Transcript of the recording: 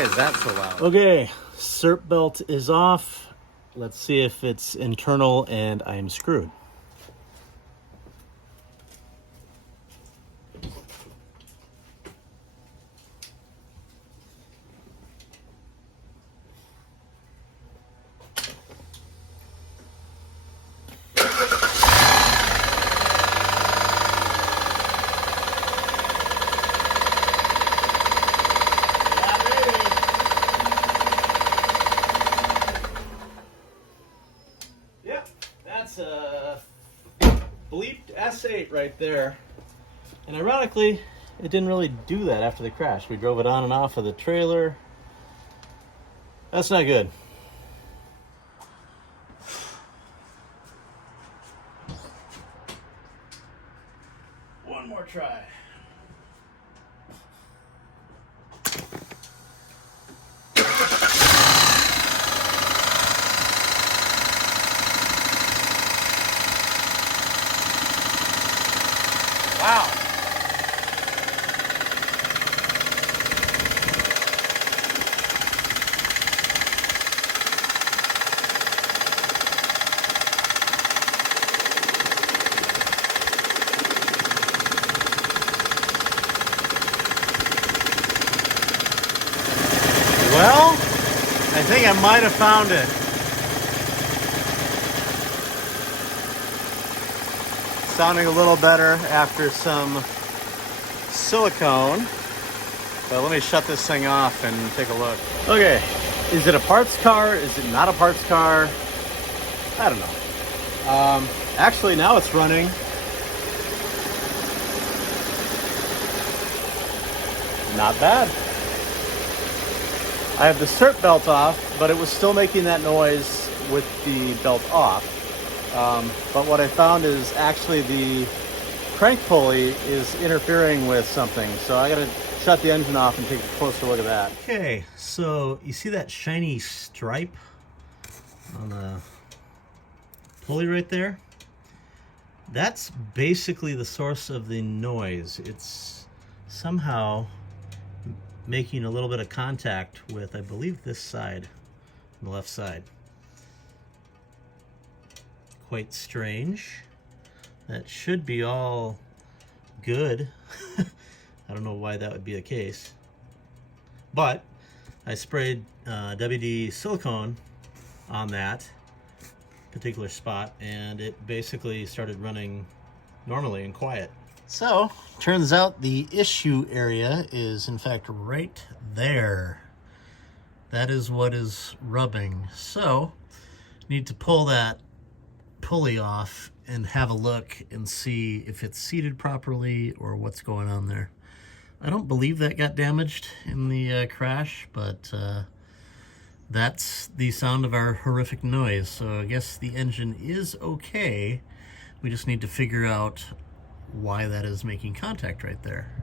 is that so loud? Okay, SERP belt is off. Let's see if it's internal and I'm screwed. That's a bleeped S8 right there. And ironically, it didn't really do that after the crash. We drove it on and off of the trailer. That's not good. One more try. Wow. Well, I think I might have found it. Sounding a little better after some silicone. But let me shut this thing off and take a look. Okay, is it a parts car? Is it not a parts car? I don't know. Actually, now it's running. Not bad. I have the SERP belt off, but it was still making that noise with the belt off. But what I found is actually the crank pulley is interfering with something. So I gotta shut the engine off and take a closer look at that. Okay, so you see that shiny stripe on the pulley right there? That's basically the source of the noise. It's somehow making a little bit of contact with, I believe, this side, the left side. Quite strange. That should be all good. I don't know why that would be the case. But I sprayed WD silicone on that particular spot and it basically started running normally and quiet. So, turns out the issue area is in fact right there. That is what is rubbing. So, need to pull that pulley off and have a look and see if it's seated properly or what's going on there. I don't believe that got damaged in the crash, but that's the sound of our horrific noise. So I guess the engine is okay. We just need to figure out why that is making contact right there.